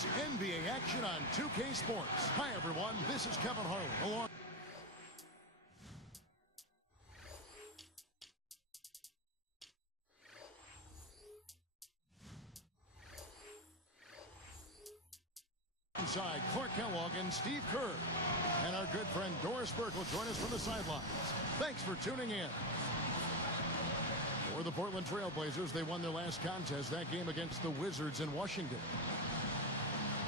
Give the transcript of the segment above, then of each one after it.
It's NBA action on 2K Sports. Hi, everyone. This is Kevin Harlan. Along inside Clark Kellogg and Steve Kerr. And our good friend Doris Burke will join us from the sidelines. Thanks for tuning in. For the Portland TrailBlazers, they won their last contest, that game against the Wizards in Washington.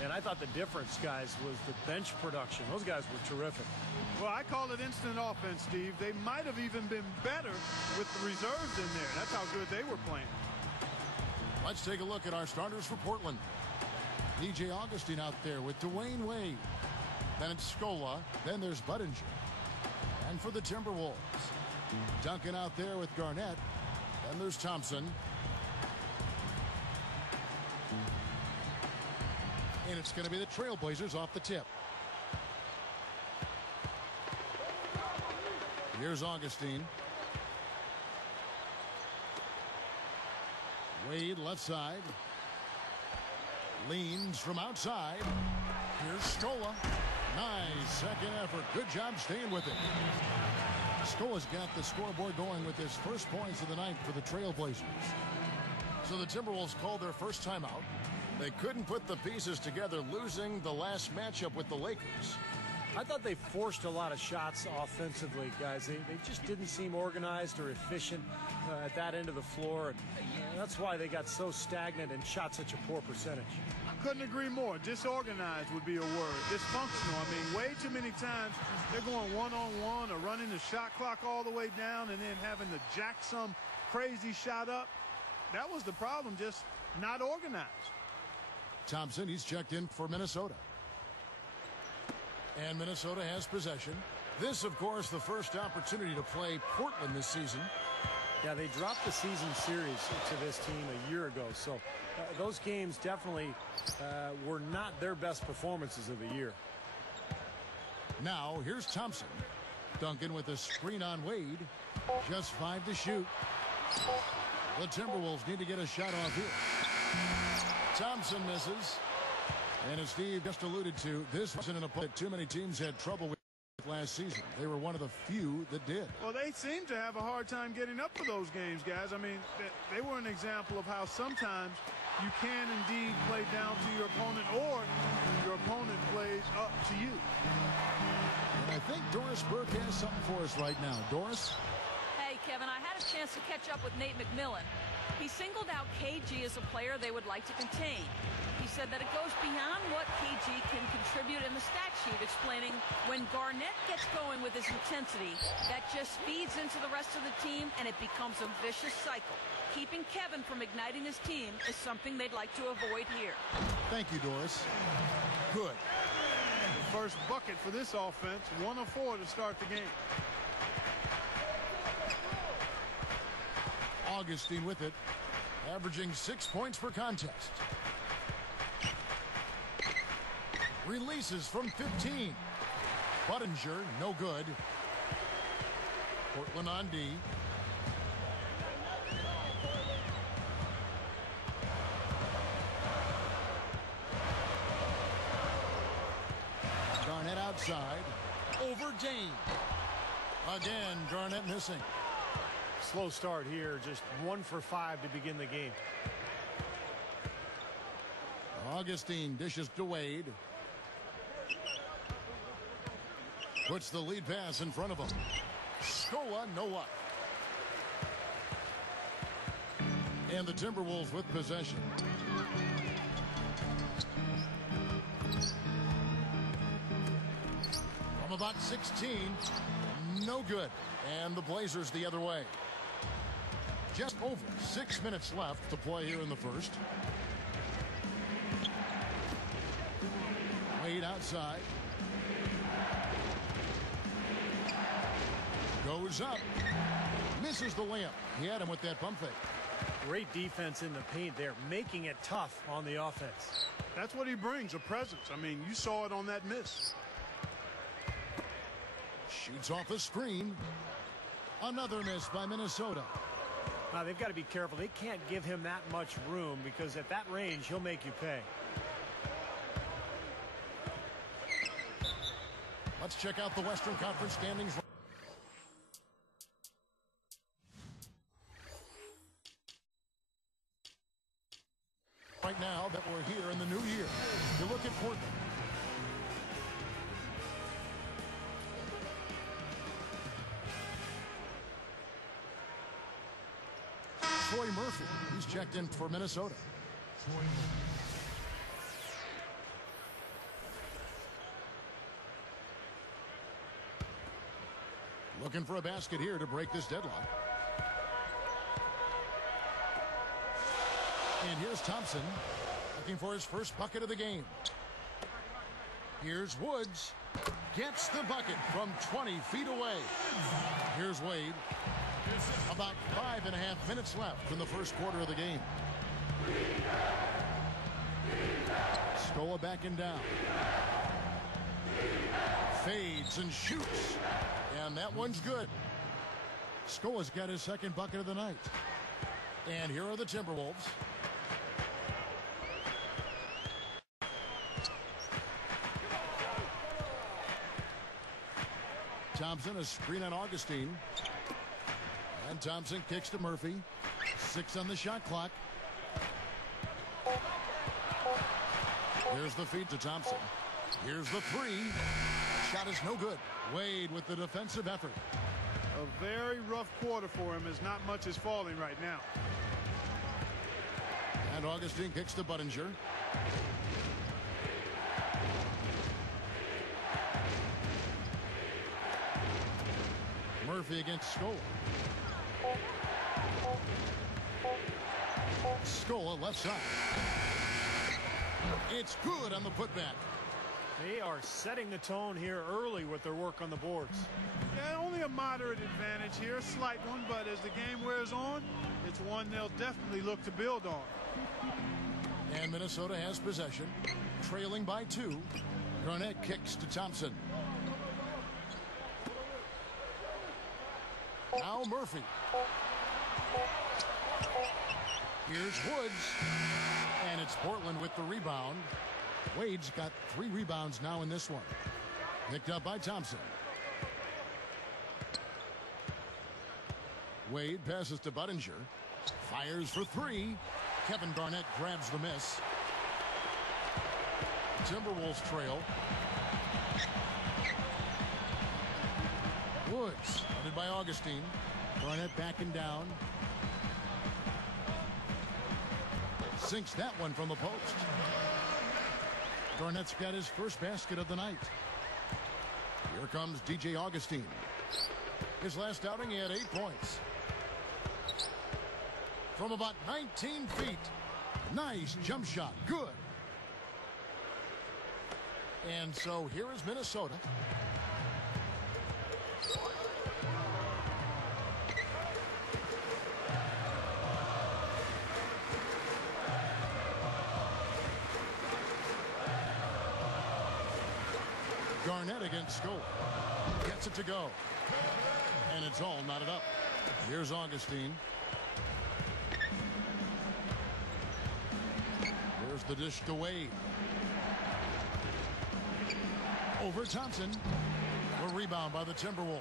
And I thought the difference, guys, was the bench production. Those guys were terrific. Well, I call it instant offense, Steve. They might have even been better with the reserves in there. That's how good they were playing. Let's take a look at our starters for Portland. DJ Augustine out there with Dwayne Wade. Then it's Scola. Then there's Budinger. And for the Timberwolves, Duncan out there with Garnett. Then there's Thompson. And it's going to be the TrailBlazers off the tip. Here's Augustine. Wade left side. Leans from outside. Here's Scola. Nice second effort. Good job staying with it. Scola's got the scoreboard going with his first points of the night for the TrailBlazers. So the Timberwolves called their first timeout. They couldn't put the pieces together, losing the last matchup with the Lakers. I thought they forced a lot of shots offensively, guys. They just didn't seem organized or efficient at that end of the floor. And that's why they got so stagnant and shot such a poor percentage. Couldn't agree more. Disorganized would be a word. Dysfunctional. I mean, way too many times they're going one-on-one or running the shot clock all the way down and then having to jack some crazy shot up. That was the problem, just not organized. Thompson, he's checked in for Minnesota. And Minnesota has possession. This, of course, the first opportunity to play Portland this season. Yeah, they dropped the season series to this team a year ago, so those games definitely were not their best performances of the year. Now, here's Thompson. Duncan with a screen on Wade. Just 5 to shoot. The Timberwolves need to get a shot off here. Thompson misses. And as Steve just alluded to, this wasn't an opponent too many teams had trouble with last season. They were one of the few that did. Well, they seem to have a hard time getting up for those games, guys. I mean, they were an example of how sometimes you can indeed play down to your opponent or your opponent plays up to you. And I think Doris Burke has something for us right now. Doris? Hey, Kevin, I had a chance to catch up with Nate McMillan. He singled out KG as a player they would like to contain. He said that it goes beyond what KG can contribute in the stat sheet, explaining when Garnett gets going with his intensity, that just feeds into the rest of the team and it becomes a vicious cycle. Keeping Kevin from igniting his team is something they'd like to avoid here. Thank you, Doris. Good. The first bucket for this offense, 1 of 4 to start the game. Augustine with it, averaging 6 points per contest. Releases from 15. Budinger, no good. Portland on D. Garnett outside. Over Dane. Again, Garnett missing. Slow start here, just 1 for 5 to begin the game. Augustine dishes to Wade. Puts the lead pass in front of him. Scola, no luck. And the Timberwolves with possession. From about 16, no good. And the Blazers the other way. Just over 6 minutes left to play here in the first. Wade outside. Goes up. Misses the layup. He had him with that pump fake. Great defense in the paint there, making it tough on the offense. That's what he brings, a presence. I mean, you saw it on that miss. Shoots off the screen. Another miss by Minnesota. Now, they've got to be careful. They can't give him that much room because at that range, he'll make you pay. Let's check out the Western Conference standings. Right now that we're here in the new year. You look at Portland. Troy Murphy, he's checked in for Minnesota. Looking for a basket here to break this deadlock. And here's Thompson looking for his first bucket of the game. Here's Woods. Gets the bucket from 20 feet away. Here's Wade. About 5.5 minutes left in the first quarter of the game. Scola backing down. Fades and shoots. And that one's good. Scola's got his second bucket of the night. And here are the Timberwolves. Thompson, a screen on Augustine. And Thompson kicks to Murphy. 6 on the shot clock. Here's the feed to Thompson. Here's the three. Shot is no good. Wade with the defensive effort. A very rough quarter for him, as not much is falling right now. And Augustine kicks to Budinger. Murphy against Scola. Scola left side. It's good on the putback. They are setting the tone here early with their work on the boards. Yeah, only a moderate advantage here, a slight one, but as the game wears on, it's one they'll definitely look to build on. And Minnesota has possession, trailing by 2. Garnett kicks to Thompson. Now Murphy. Here's Woods. And it's Portland with the rebound. Wade's got 3 rebounds now in this one. Picked up by Thompson. Wade passes to Budinger. Fires for 3. Kevin Garnett grabs the miss. Timberwolves trail. Woods, headed by Augustine. Garnett backing down. Sinks that one from the post. Garnett's got his first basket of the night. Here comes DJ Augustine. His last outing, he had 8 points. From about 19 feet. Nice jump shot. Good. And so here is Minnesota. Garnett against Scola. Gets it to go. And it's all knotted up. Here's Augustine. Here's the dish to Wade. Over Thompson. A rebound by the Timberwolves.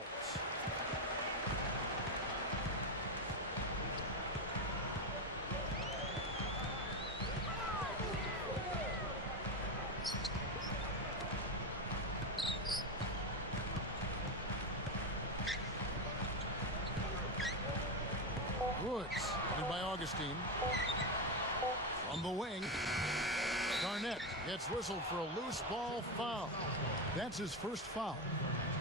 Woods, headed by Augustine. From the wing, Garnett gets whistled for a loose ball foul. That's his first foul.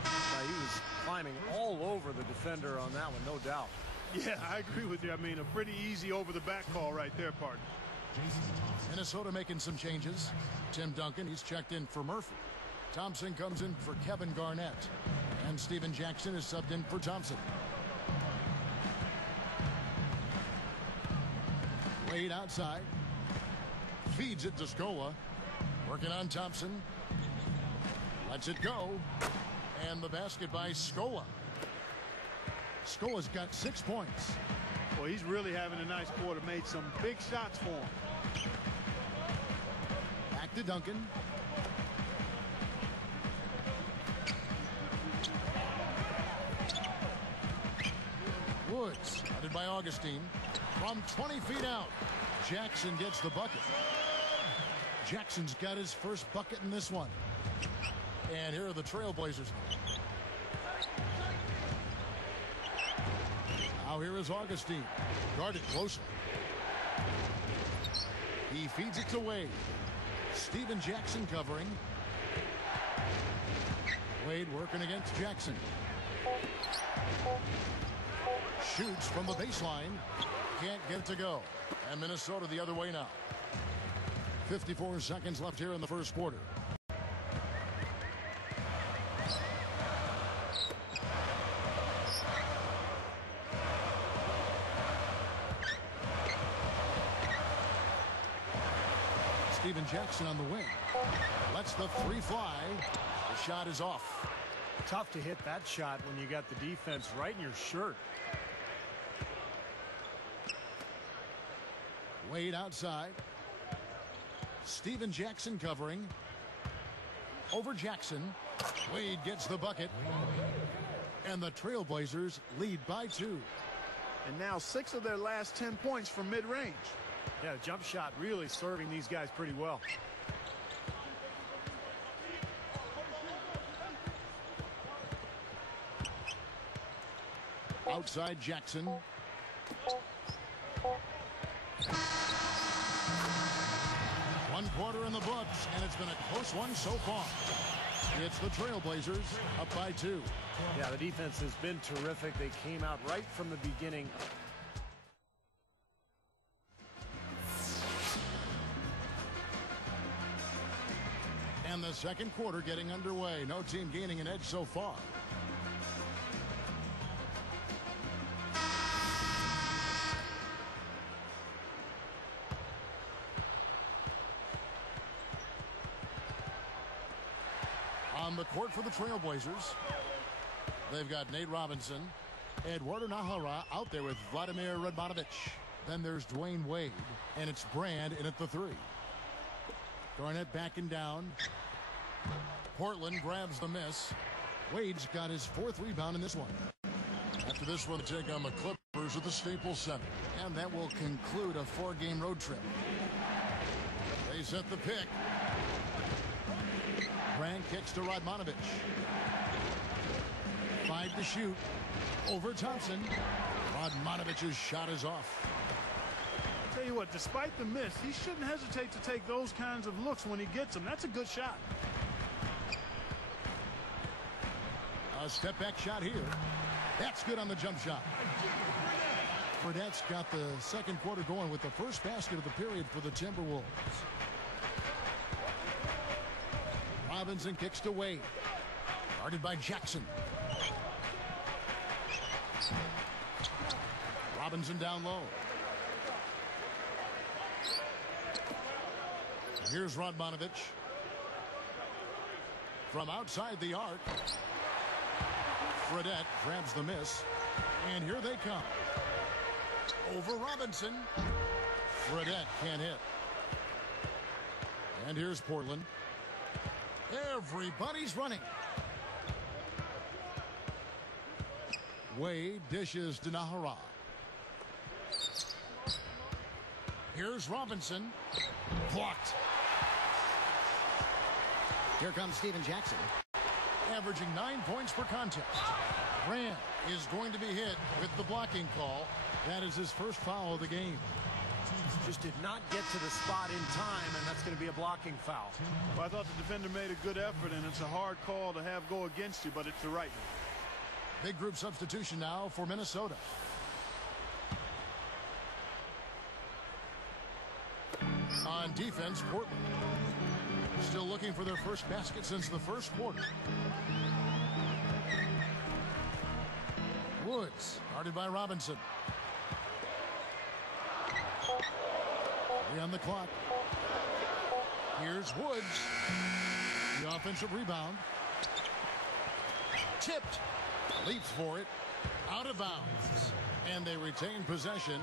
He was climbing all over the defender on that one, no doubt. Yeah, I agree with you. I mean, a pretty easy over-the-back call right there, partner. Minnesota making some changes. Tim Duncan, he's checked in for Murphy. Thompson comes in for Kevin Garnett. And Steven Jackson is subbed in for Thompson. Wade outside. Feeds it to Scola. Working on Thompson. Lets it go. And the basket by Scola. Scola's got 6 points. Well, he's really having a nice quarter. Made some big shots for him. Back to Duncan. Woods, headed by Augustine. From 20 feet out, Jackson gets the bucket. Jackson's got his first bucket in this one. And here are the TrailBlazers. Now here is Augustine, guarded closely. He feeds it to Wade. Steven Jackson covering. Wade working against Jackson. Shoots from the baseline. Can't get it to go. And Minnesota the other way now. 54 seconds left here in the first quarter. Steven Jackson on the wing. Lets the three fly. The shot is off. Tough to hit that shot when you got the defense right in your shirt. Wade outside. Steven Jackson covering. Over Jackson. Wade gets the bucket. And the TrailBlazers lead by 2. And now 6 of their last 10 points from mid-range. Yeah, the jump shot really serving these guys pretty well. Outside Jackson. One quarter in the books, and it's been a close one so far. It's the TrailBlazers up by 2. Yeah, the defense has been terrific. They came out right from the beginning. And the second quarter getting underway. No team gaining an edge so far. On the court for the TrailBlazers, they've got Nate Robinson, Eduardo Nahara out there with Vladimir Radmanovic. Then there's Dwayne Wade, and it's Brand in at the 3. Garnett backing down. Portland grabs the miss. Wade's got his 4th rebound in this one. After this one, they take on the Clippers at the Staples Center. And that will conclude a 4-game road trip. They set the pick. Brand kicks to Radmanovic. 5 to shoot. Over Thompson. Radmanovic's shot is off. I'll tell you what, despite the miss, he shouldn't hesitate to take those kinds of looks when he gets them. That's a good shot. A step back shot here. That's good on the jump shot. Fredette's got the second quarter going with the first basket of the period for the Timberwolves. Robinson kicks to Wade. Guarded by Jackson. Robinson down low. Here's Radmanovic. From outside the arc. Fredette grabs the miss. And here they come. Over Robinson. Fredette can't hit. And here's Portland. Everybody's running. Wade dishes to Nahara. Here's Robinson. Blocked. Here comes Steven Jackson. Averaging 9 points per contest. Brand is going to be hit with the blocking call. That is his first foul of the game. Just did not get to the spot in time, and that's going to be a blocking foul. Well, I thought the defender made a good effort, and it's a hard call to have go against you, but it's the right one. Big group substitution now for Minnesota. On defense, Portland. Still looking for their first basket since the first quarter. Woods, guarded by Robinson. 3 on the clock. Here's Woods. The offensive rebound. Tipped. Leaps for it. Out of bounds. And they retain possession.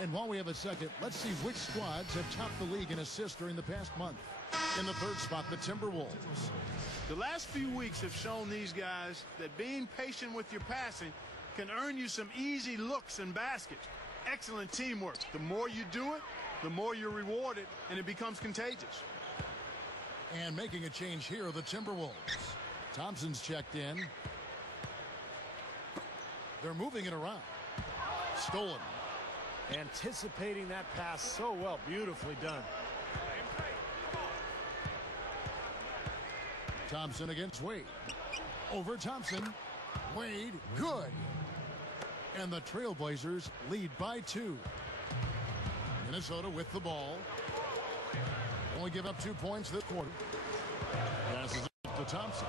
And while we have a second, let's see which squads have topped the league in assists during the past month. In the 3rd spot, the Timberwolves. The last few weeks have shown these guys that being patient with your passing can earn you some easy looks and baskets. Excellent teamwork. The more you do it, the more you're rewarded, and it becomes contagious. And making a change here are the Timberwolves. Thompson's checked in. They're moving it around. Stolen. Anticipating that pass so well. Beautifully done. Thompson against Wade. Over Thompson. Wade, good. And the TrailBlazers lead by 2. Minnesota with the ball. Only give up 2 points this quarter. Passes it to Thompson.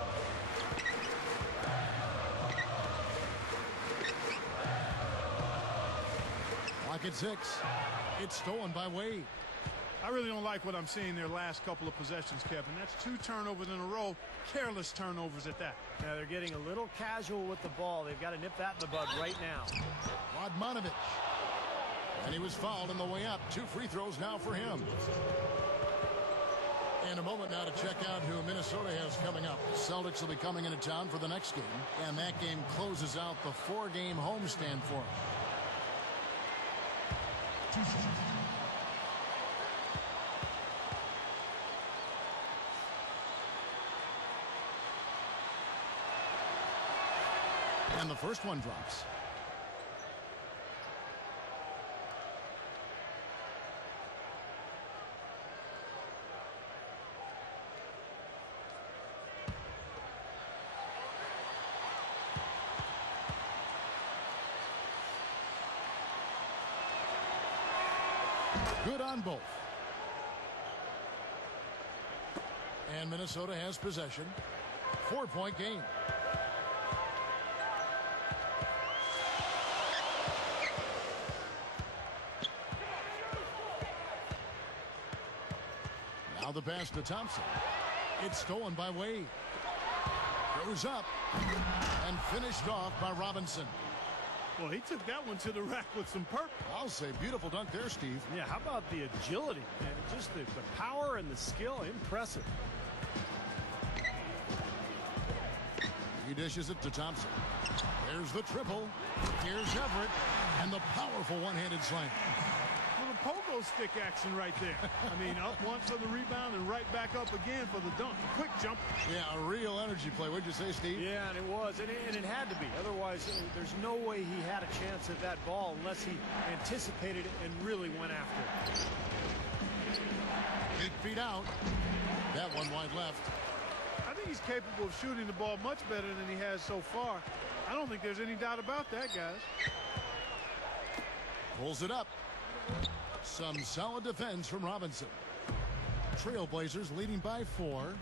Clock at 6. It's stolen by Wade. I really don't like what I'm seeing their last couple of possessions, Kevin. That's 2 turnovers in a row. Careless turnovers at that. Yeah, they're getting a little casual with the ball. They've got to nip that in the bud right now. Radmanovic. And he was fouled on the way up. 2 free throws now for him. And a moment now to check out who Minnesota has coming up. Celtics will be coming into town for the next game. And that game closes out the 4-game homestand for them. And the first one drops. Good on both. And Minnesota has possession. 4-point game. Now the pass to Thompson. It's stolen by Wade. Goes up and finished off by Robinson. Well, he took that one to the rack with some purpose. I'll say beautiful dunk there, Steve. Yeah, how about the agility and just the power and the skill? Impressive. He dishes it to Thompson. There's the triple. Here's Everett. And the powerful one-handed slam. Little pogo stick action right there. I mean, up once for the rebound and right back up again for the dunk. Quick jump. Yeah, a real energy play. What'd you say, Steve? Yeah, and it was. And it had to be. Otherwise, there's no way he had a chance at that ball unless he anticipated it and really went after it. 8 feet out. That one wide left. I think he's capable of shooting the ball much better than he has so far. I don't think there's any doubt about that, guys. Pulls it up. Some solid defense from Robinson. TrailBlazers leading by 4.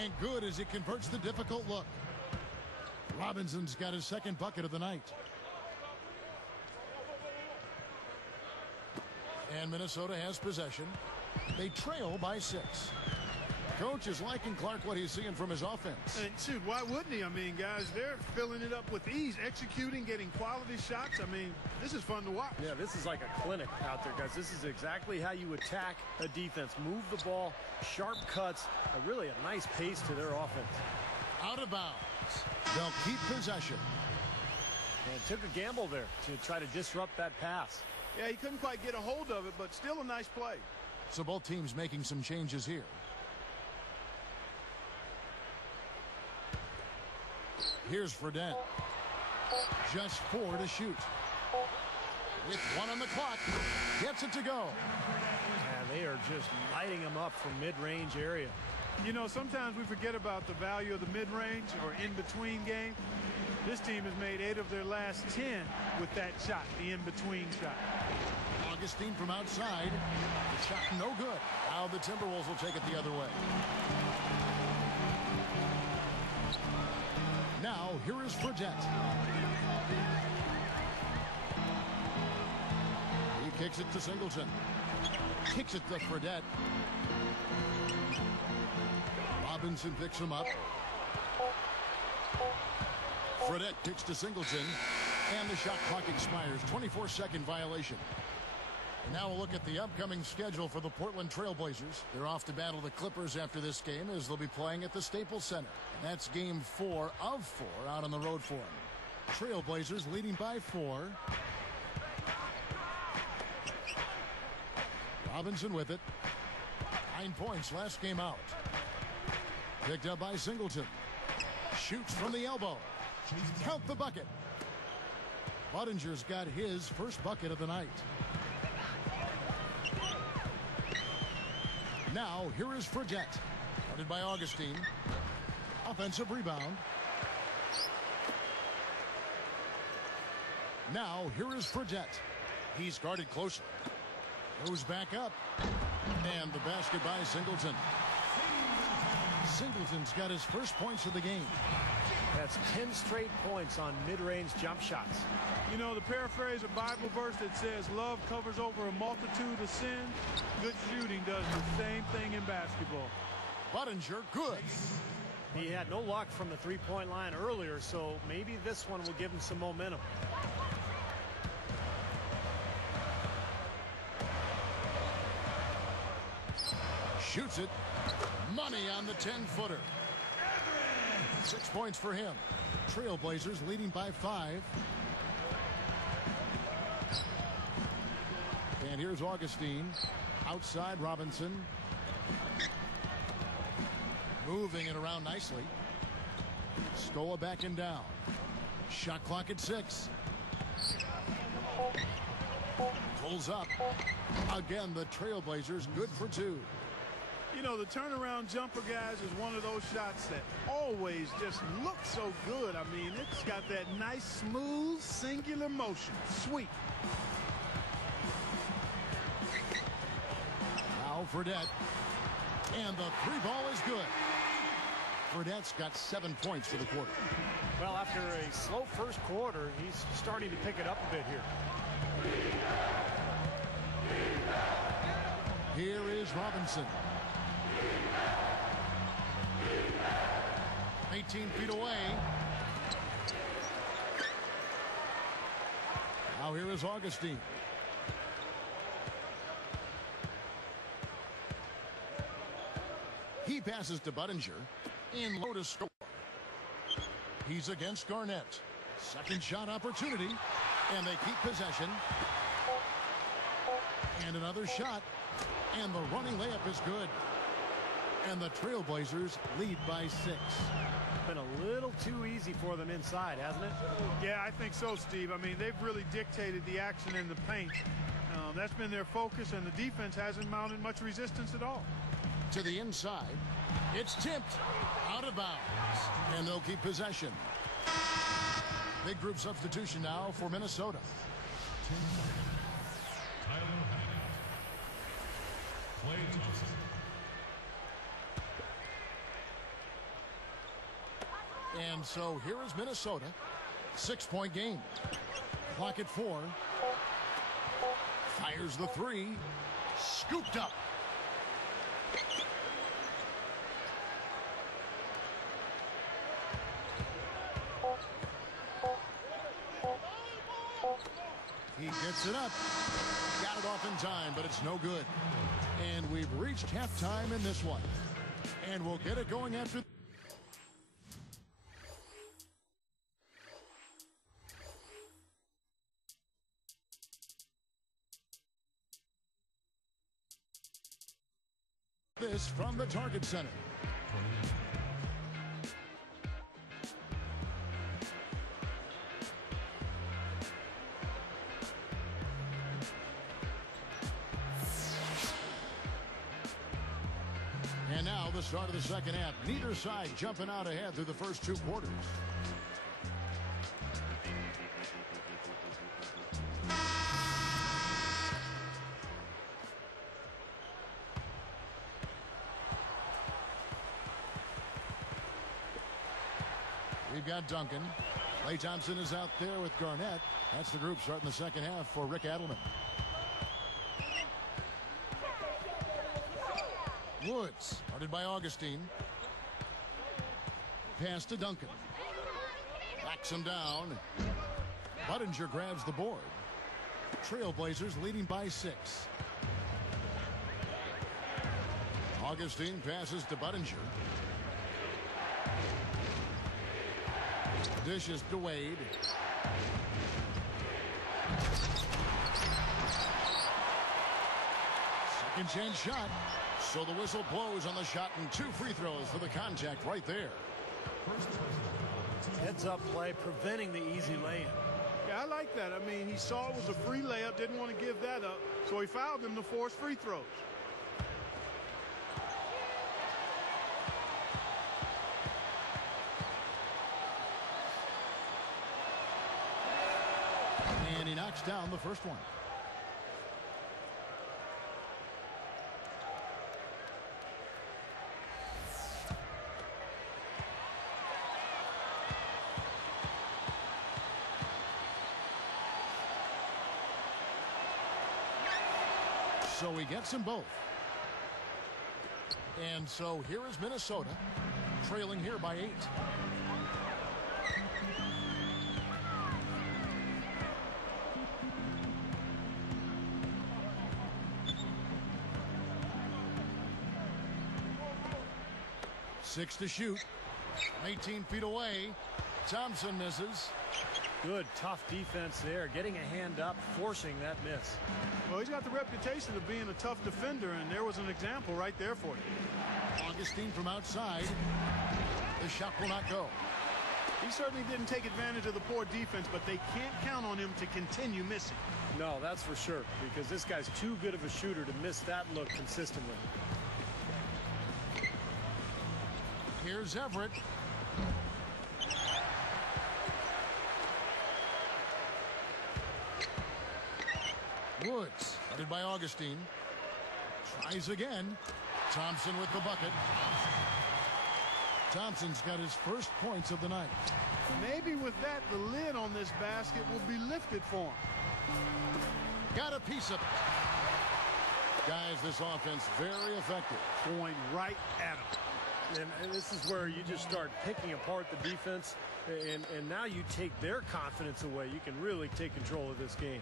And good as he converts the difficult look. Robinson's got his second bucket of the night. And Minnesota has possession. They trail by 6. Coach is liking Clark what he's seeing from his offense. And shoot, why wouldn't he? I mean, guys, they're filling it up with ease, executing, getting quality shots. I mean, this is fun to watch. Yeah, this is like a clinic out there, guys. This is exactly how you attack a defense. Move the ball, sharp cuts, really a nice pace to their offense. Out of bounds. They'll keep possession. And took a gamble there to try to disrupt that pass. Yeah, he couldn't quite get a hold of it, but still a nice play. So both teams making some changes here. Here's Fredette. Just 4 to shoot. With 1 on the clock. Gets it to go. Yeah, they are just lighting them up from mid-range area. You know, sometimes we forget about the value of the mid-range or in-between game. This team has made 8 of their last 10 with that shot, the in-between shot. Augustine from outside. The shot no good. Now the Timberwolves will take it the other way. Now, here is Fredette. He kicks it to Singleton. Kicks it to Fredette. Robinson picks him up. Fredette kicks to Singleton. And the shot clock expires. 24-second violation. Now a look at the upcoming schedule for the Portland TrailBlazers. They're off to battle the Clippers after this game as they'll be playing at the Staples Center. And that's game 4 of 4 out on the road for them. TrailBlazers leading by 4. Robinson with it. 9 points last game out. Picked up by Singleton. Shoots from the elbow. Count the bucket. Buddinger's got his first bucket of the night. Now, here is Fredette. Guarded by Augustine. Offensive rebound. Now, here is Fredette. He's guarded closely. Goes back up. And the basket by Singleton. Singleton's got his first points of the game. That's 10 straight points on mid-range jump shots. You know, to paraphrase a Bible verse that says love covers over a multitude of sin, good shooting does the same thing in basketball. Budinger, good. He had no luck from the three-point line earlier, so maybe this one will give him some momentum. Shoots it. Money on the 10-footer. 6 points for him. TrailBlazers leading by 5. And here's Augustine. Outside Robinson. Moving it around nicely. Scola backing down. Shot clock at 6. Pulls up. Again, the TrailBlazers good for 2. You know, the turnaround jumper, guys, is one of those shots that always just looks so good. I mean, it's got that nice, smooth, singular motion. Sweet. Now Fredette. And the 3-ball is good. Fredette's got 7 points for the quarter. Well, after a slow first quarter, he's starting to pick it up a bit here. Here is Robinson. 18 feet away. Now here is Augustine. He passes to Budinger. In low to score. He's against Garnett. Second shot opportunity. And they keep possession. And another shot. And the running layup is good. And the TrailBlazers lead by 6. Been a little too easy for them inside, hasn't it? Yeah, I think so, Steve. I mean, they've really dictated the action in the paint. That's been their focus, and the defense hasn't mounted much resistance at all. To the inside. It's tipped. Out of bounds. And they'll keep possession. Big group substitution now for Minnesota. And so here is Minnesota. 6-point game. Clock at 4. Fires the 3. Scooped up. He gets it up. Got it off in time, but it's no good. And we've reached halftime in this one. And we'll get it going after. This from the Target Center. And now the start of the second half. Neither side jumping out ahead through the first 2 quarters. We've got Duncan. Klay Thompson is out there with Garnett. That's the group starting the second half for Rick Adelman. Woods, guarded by Augustine. Pass to Duncan. Backs him down. Budinger grabs the board. TrailBlazers leading by 6. Augustine passes to Budinger. Dishes to Wade. Second chance shot. So the whistle blows on the shot and 2 free throws for the contact right there. Heads up play, preventing the easy lay-in. Yeah, I like that. I mean, he saw it was a free layup, didn't want to give that up, so he fouled him to force free throws. And he knocks down the first one. So he gets them both. And so here is Minnesota, trailing here by 8. Six to shoot. 18 feet away. Thompson misses. Good, tough defense there. Getting a hand up, forcing that miss. Well, he's got the reputation of being a tough defender, and there was an example right there for you. Augustine from outside. The shot will not go. He certainly didn't take advantage of the poor defense, but they can't count on him to continue missing. No, that's for sure, because this guy's too good of a shooter to miss that look consistently. Here's Everett. Woods, headed by Augustine. Tries again. Thompson with the bucket. Thompson's got his first points of the night. Maybe with that, the lid on this basket will be lifted for him. Got a piece of it. Guys, this offense very effective. Going right at him. And this is where you just start picking apart the defense, and now you take their confidence away. You can really take control of this game.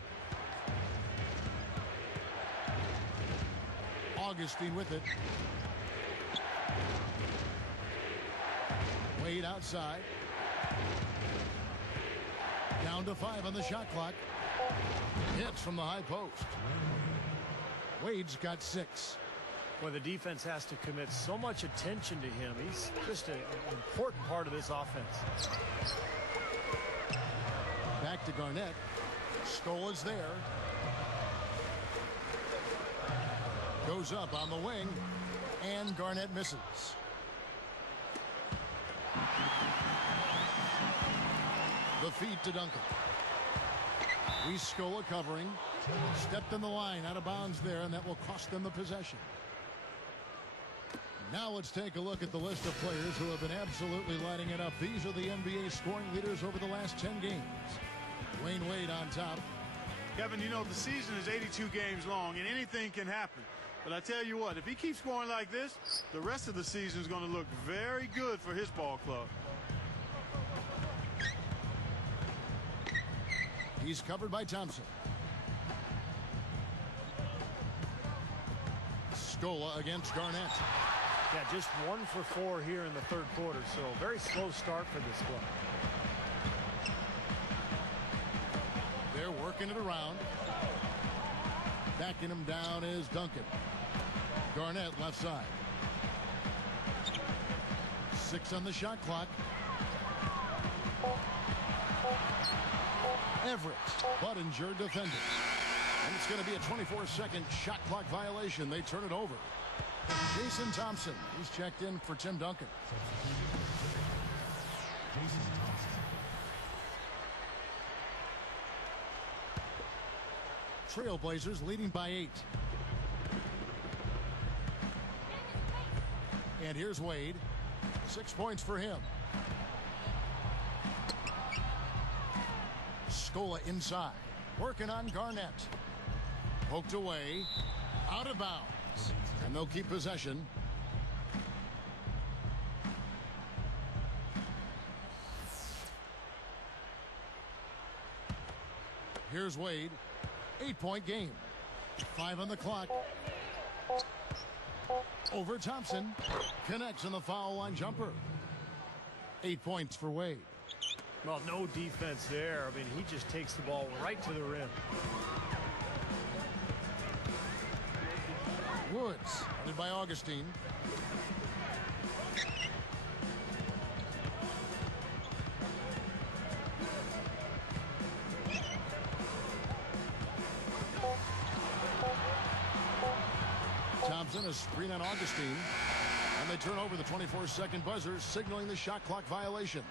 Augustine with it. Wade outside. Down to 5 on the shot clock. Hits from the high post. Wade's got 6. Well, the defense has to commit so much attention to him. He's just an important part of this offense. Back to Garnett. Skola's there. Goes up on the wing, and Garnett misses. The feed to Duncan. Scola covering. Stepped in the line, out of bounds there, and that will cost them the possession. Now let's take a look at the list of players who have been absolutely lighting it up. These are the NBA scoring leaders over the last 10 games. Dwayne Wade on top. Kevin, you know, the season is 82 games long, and anything can happen. But I tell you what, if he keeps scoring like this, the rest of the season is going to look very good for his ball club. He's covered by Thompson. Scola against Garnett. Yeah, just 1 for 4 here in the third quarter, so very slow start for this club. They're working it around. Backing him down is Duncan. Garnett left side. 6 on the shot clock. Everett. Budinger defending. And it's going to be a 24-second shot clock violation. They turn it over. Jason Thompson. He's checked in for Tim Duncan. TrailBlazers leading by 8. And here's Wade. 6 points for him. Scola inside. Working on Garnett. Poked away. Out of bounds. And they'll keep possession. Here's Wade. 8-point game. 5 on the clock. Over Thompson. Connects on the foul line jumper. 8 points for Wade. Well, no defense there. I mean, he just takes the ball right to the rim. Woods, headed by Augustine. Thompson, a screen on Augustine. And they turn over the 24-second buzzer, signaling the shot clock violation.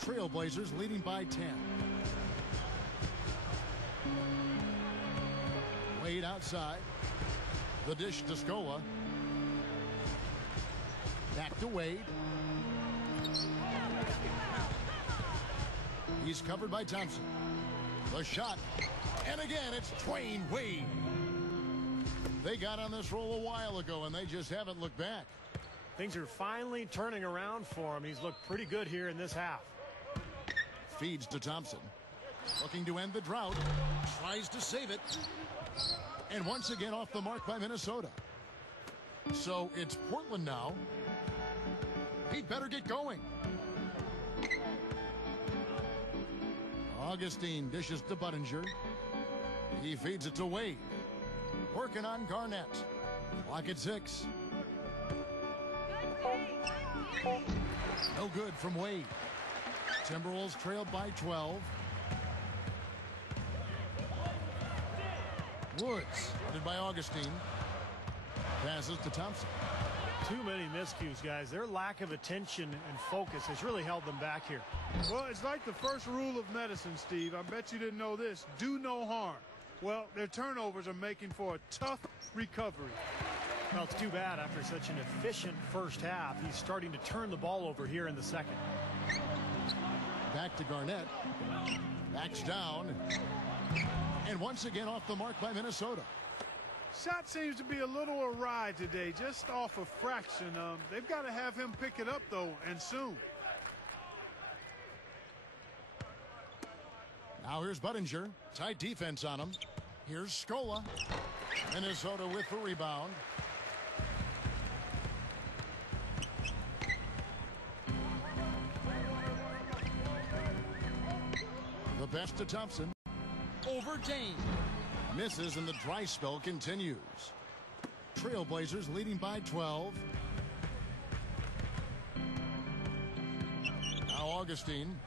TrailBlazers leading by 10. Wade outside. The dish to Scola. Back to Wade. He's covered by Thompson. The shot. And again, it's Dwayne Wade. They got on this roll a while ago, and they just haven't looked back. Things are finally turning around for him. He's looked pretty good here in this half. Feeds to Thompson. Looking to end the drought. Tries to save it. And once again off the mark by Minnesota. So it's Portland now. He'd better get going. Augustine dishes to Budinger. He feeds it to Wade. Working on Garnett. Clock at 6. No good from Wade. Timberwolves trailed by 12. Woods, headed by Augustine. Passes to Thompson. Too many miscues, guys. Their lack of attention and focus has really held them back here. Well, it's like the first rule of medicine, Steve. I bet you didn't know this. Do no harm. Well, their turnovers are making for a tough recovery. Well, it's too bad after such an efficient first half. He's starting to turn the ball over here in the second. Back to Garnett. Backs down. And once again off the mark by Minnesota. Shot seems to be a little awry today, just off a fraction. They've got to have him pick it up, though, and soon. Now here's Budinger. Tight defense on him. Here's Scola. Minnesota with the rebound. The pass to Thompson. Over Dane. Misses and the dry spell continues. TrailBlazers leading by 12. Now Augustine.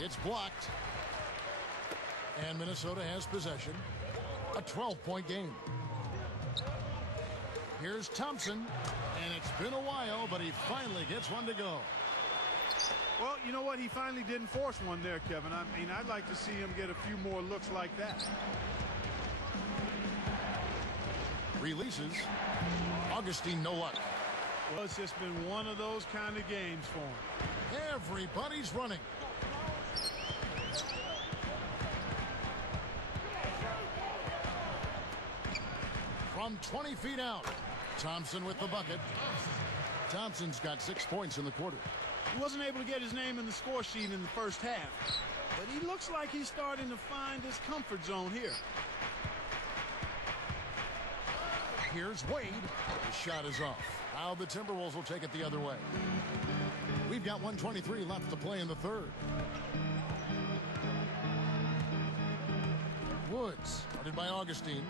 It's blocked. And Minnesota has possession. A 12-point game. Here's Thompson. And it's been a while, but he finally gets one to go. Well, you know what? He finally didn't force one there, Kevin. I mean, I'd like to see him get a few more looks like that. Releases. Augustine, no luck. Well, it's just been one of those kind of games for him. Everybody's running. From 20 feet out. Thompson with the bucket. Thompson's got 6 points in the quarter. He wasn't able to get his name in the score sheet in the first half, but he looks like he's starting to find his comfort zone here. Here's Wade. The shot is off. Now the Timberwolves will take it the other way. We've got 1:23 left to play in the third. Woods, guarded by Augustine.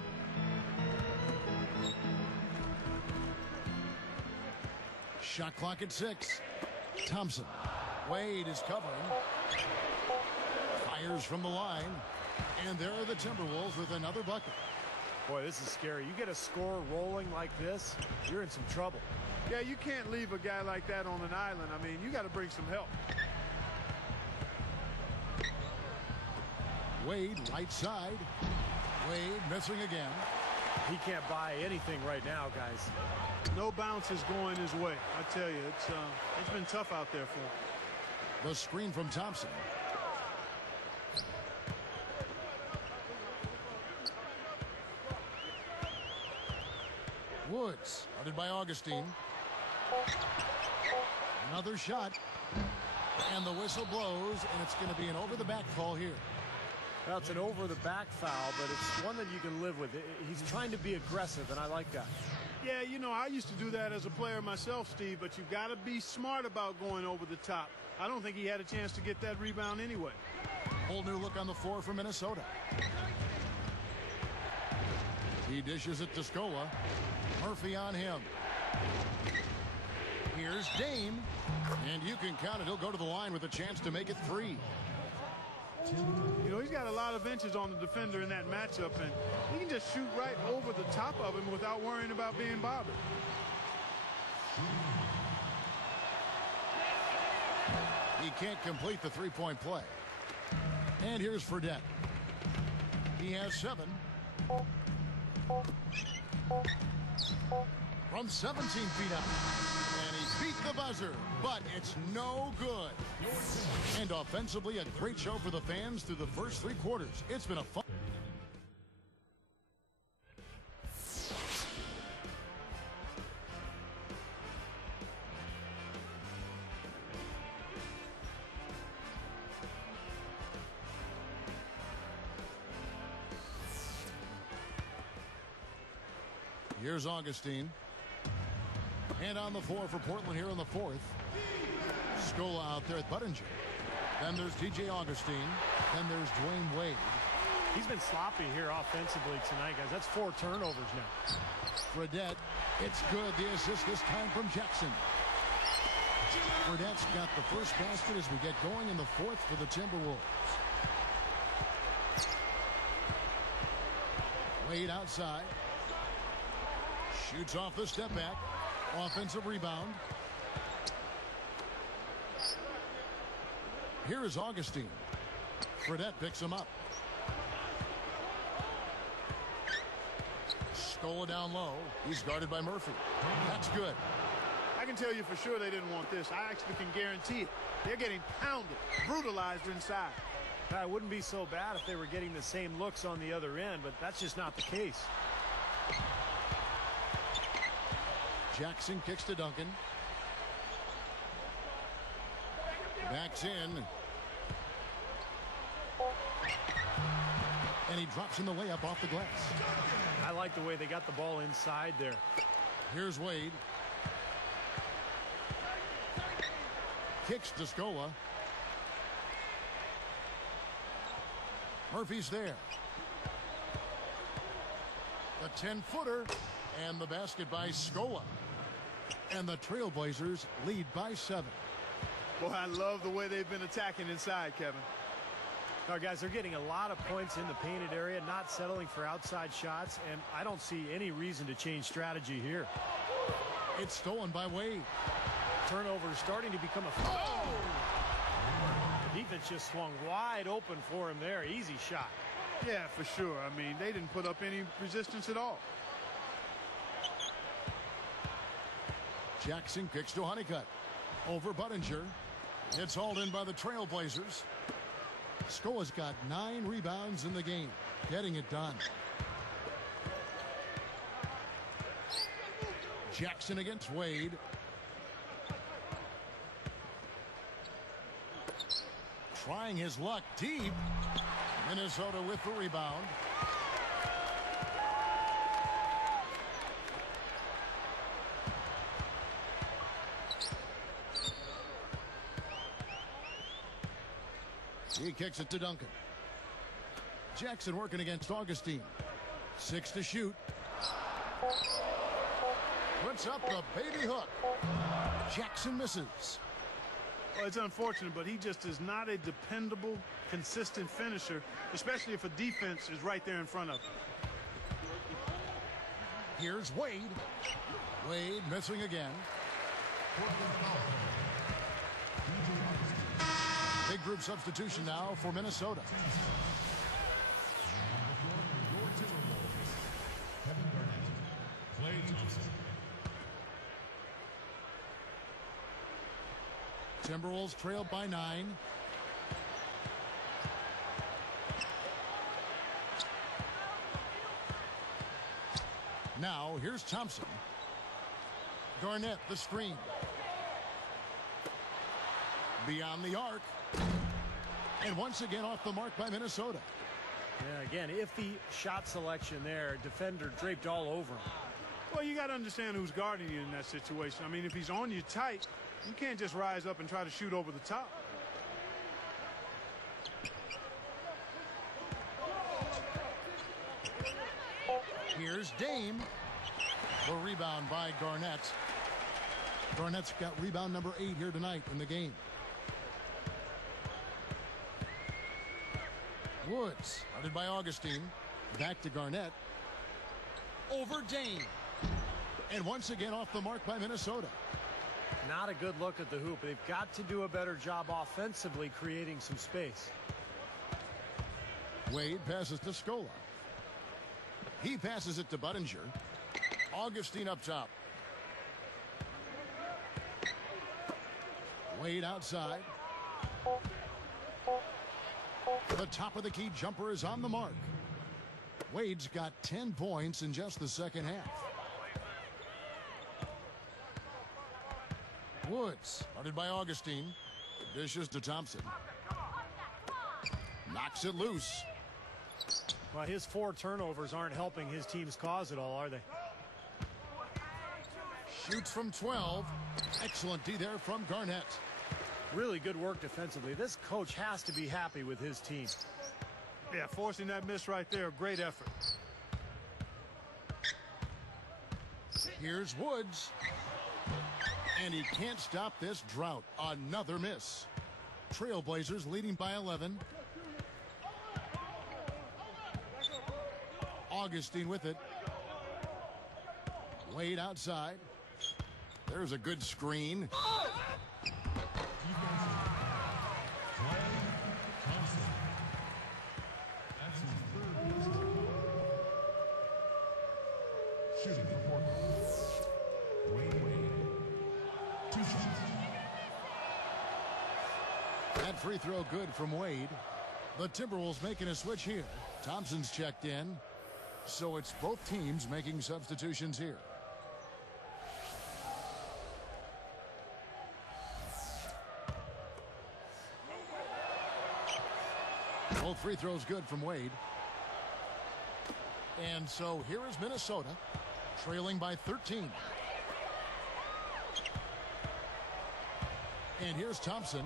Shot clock at 6. Thompson. Wade is covering. Fires from the line. And there are the Timberwolves with another bucket. Boy, this is scary. You get a score rolling like this, you're in some trouble. Yeah, you can't leave a guy like that on an island. I mean, you got to bring some help. Wade, right side. Wade missing again. He can't buy anything right now, guys. No bounce is going his way. I tell you, it's been tough out there for him. The screen from Thompson. Woods, guarded by Augustine. Another shot. And the whistle blows, and it's going to be an over-the-back call here. Well, it's an over-the-back foul, but it's one that you can live with. He's trying to be aggressive, and I like that. Yeah, you know, I used to do that as a player myself, Steve, but you've got to be smart about going over the top. I don't think he had a chance to get that rebound anyway. Whole new look on the floor for Minnesota. He dishes it to Scola. Murphy on him. Here's Dame. And you can count it. He'll go to the line with a chance to make it 3. You know, he's got a lot of inches on the defender in that matchup, and he can just shoot right over the top of him without worrying about being bothered. He can't complete the three-point play. And here's Fredette. He has 7. From 17 feet out. And he beat the buzzer, but it's no good. And offensively, a great show for the fans through the first 3 quarters. It's been a fun. Here's Augustine. And on the floor for Portland here in the 4th. Scola out there at Buttinger. Then there's TJ Augustine. Then there's Dwayne Wade. He's been sloppy here offensively tonight, guys. That's 4 turnovers now. Fredette. It's good. The assist this time from Jackson. Fredette's got the first basket as we get going in the 4th for the Timberwolves. Wade outside. Shoots off the step back. Offensive rebound. Here is Augustine. Fredette picks him up. Scola down low. He's guarded by Murphy. That's good. I can tell you for sure they didn't want this. I actually can guarantee it. They're getting pounded, brutalized inside. It wouldn't be so bad if they were getting the same looks on the other end, but that's just not the case. Jackson kicks to Duncan. Backs in. And he drops in the layup off the glass. I like the way they got the ball inside there. Here's Wade. Kicks to Scola. Murphy's there. The 10-footer. And the basket by Scola. And the TrailBlazers lead by 7. Boy, I love the way they've been attacking inside, Kevin. Now, guys, they're getting a lot of points in the painted area, not settling for outside shots, and I don't see any reason to change strategy here. It's stolen by Wade. Turnover is starting to become a foul. Oh! The defense just swung wide open for him there. Easy shot. Yeah, for sure. I mean, they didn't put up any resistance at all. Jackson kicks to Honeycutt. Over Buttinger. It's hauled in by the TrailBlazers. Scola's got 9 rebounds in the game. Getting it done. Jackson against Wade. Trying his luck deep. Minnesota with the rebound. He kicks it to Duncan. Jackson working against Augustine. 6 to shoot. Puts up the baby hook. Jackson misses. Well, it's unfortunate, but he just is not a dependable, consistent finisher, especially if a defense is right there in front of him. Here's Wade. Wade missing again. Big group substitution now for Minnesota. Timberwolves trailed by 9. Now, here's Thompson. Garnett, the screen. Beyond the arc. And once again off the mark by Minnesota. Yeah, again, if the shot selection there, defender draped all over him. Well, you got to understand who's guarding you in that situation. I mean, if he's on you tight, you can't just rise up and try to shoot over the top. Here's Dame. The rebound by Garnett. Garnett's got rebound number 8 here tonight in the game. Woods, guarded by Augustine. Back to Garnett. Over Dame. And once again off the mark by Minnesota. Not a good look at the hoop. They've got to do a better job offensively creating some space. Wade passes to Scola. He passes it to Budinger. Augustine up top. Wade outside. The top of the key jumper is on the mark. Wade's got 10 points in just the second half. Woods, guarded by Augustine. Dishes to Thompson. Knocks it loose. Well, his 4 turnovers aren't helping his team's cause at all, are they? Shoots from 12. Excellent D there from Garnett. Really good work defensively. This coach has to be happy with his team. Yeah, forcing that miss right there, great effort. Here's Woods. And he can't stop this drought. Another miss. Trailblazers leading by 11. Augustine with it. Wade outside. There's a good screen. Shooting for Portland. Wade. 2 shots. That free throw good from Wade. The Timberwolves making a switch here. Thompson's checked in. So it's both teams making substitutions here. Both free throws good from Wade. And so here is Minnesota, trailing by 13. And here's Thompson.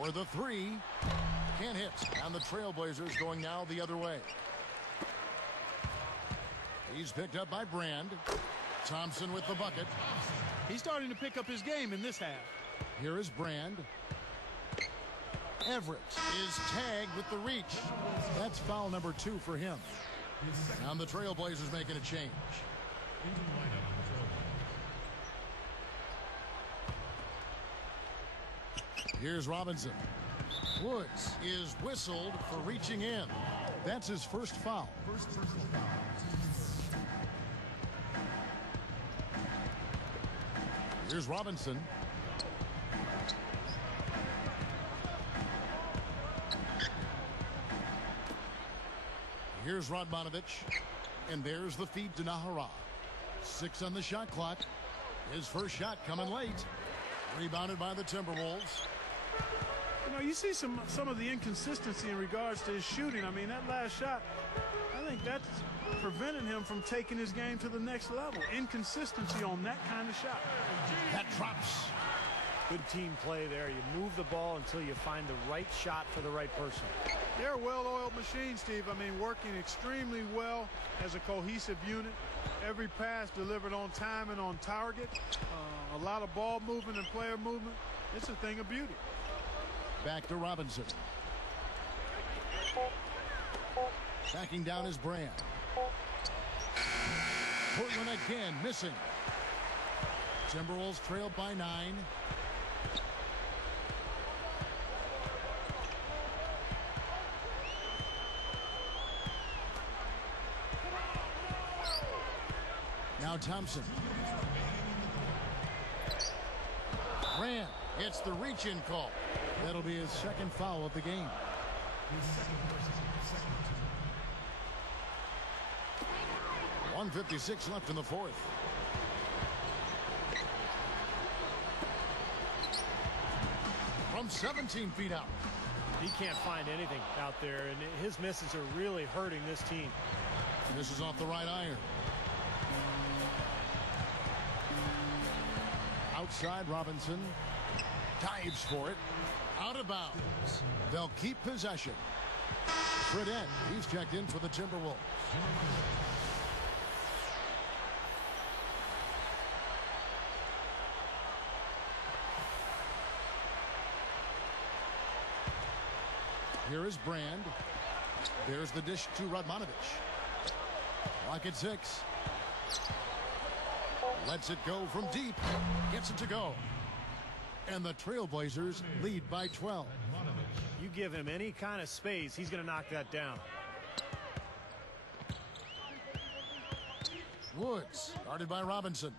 For the 3. Can't hit. And the Trailblazers going now the other way. He's picked up by Brand. Thompson with the bucket. He's starting to pick up his game in this half. Here is Brand. Everett is tagged with the reach. That's foul number 2 for him. And the Trailblazers making a change. Here's Robinson. Woods is whistled for reaching in. That's his first foul. Here's Robinson. Here's Radmanovich. And there's the feed to Nahara. 6 on the shot clock. His first shot coming late. Rebounded by the Timberwolves. You know, you see some of the inconsistency in regards to his shooting. I mean, that last shot, I think that's preventing him from taking his game to the next level. Inconsistency on that kind of shot. That drops. Good team play there. You move the ball until you find the right shot for the right person. They're a well-oiled machine, Steve. I mean, working extremely well as a cohesive unit. Every pass delivered on time and on target. A lot of ball movement and player movement. It's a thing of beauty. Back to Robinson. Backing down is Brand. Portland again missing. Timberwolves trailed by 9. Now Thompson. Brand gets the reach-in call. That'll be his second foul of the game. His second personal, second team. 1:56 left in the fourth. From 17 feet out. He can't find anything out there, and his misses are really hurting this team. This is off the right iron. Outside, Robinson dives for it. Out of bounds. They'll keep possession. Fredette, he's checked in for the Timberwolves. Here is Brand. There's the dish to Radmanovich. Clock at 6. Lets it go from deep. Gets it to go. And the TrailBlazers lead by 12. You give him any kind of space, he's going to knock that down. Woods, guarded by Robinson.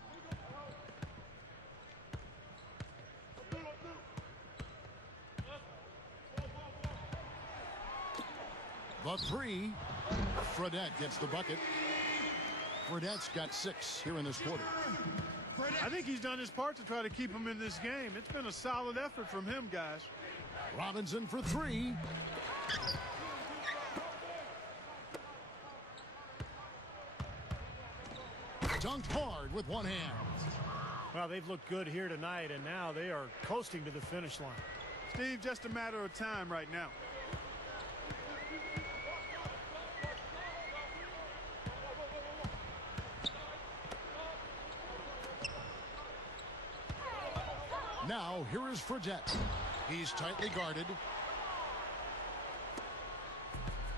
The three. Fredette gets the bucket. Fredette's got 6 here in this quarter. I think he's done his part to try to keep him in this game. It's been a solid effort from him, guys. Robinson for 3. Dunked hard with one hand. Well, they've looked good here tonight, and now they are coasting to the finish line. Steve, just a matter of time right now. Now, here is Fredette. He's tightly guarded.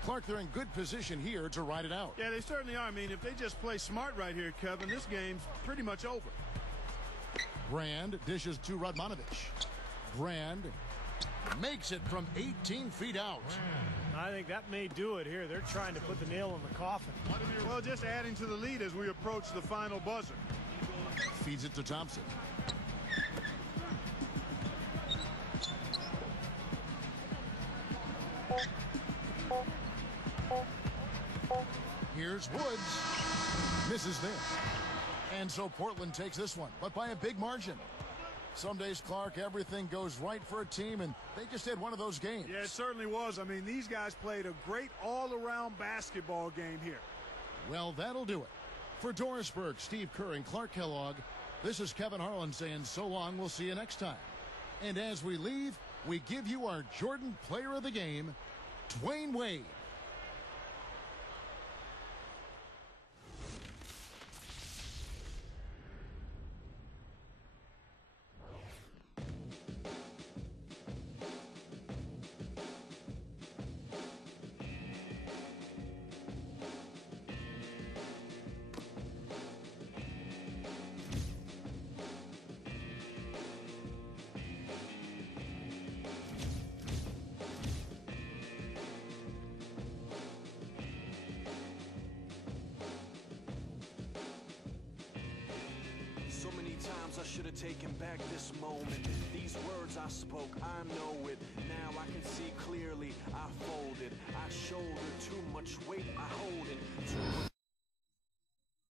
Clark, they're in good position here to ride it out. Yeah, they certainly are. I mean, if they just play smart right here, Kevin, this game's pretty much over. Brand dishes to Radmanovich. Brand makes it from 18 feet out. I think that may do it here. They're trying to put the nail in the coffin. Well, just adding to the lead as we approach the final buzzer. Feeds it to Thompson. Here's Woods. Misses there. And so Portland takes this one, but by a big margin. Some days, Clark, everything goes right for a team, and they just had one of those games. Yeah, it certainly was. I mean, these guys played a great all-around basketball game here. Well, that'll do it. For Doris Burke, Steve Kerr, and Clark Kellogg, this is Kevin Harlan saying so long. We'll see you next time. And as we leave, we give you our Jordan Player of the Game, Dwayne Wade. So many times I should have taken back this moment. These words I spoke, I know it. Now I can see clearly. I folded. I shouldered too much weight. I hold it. Too much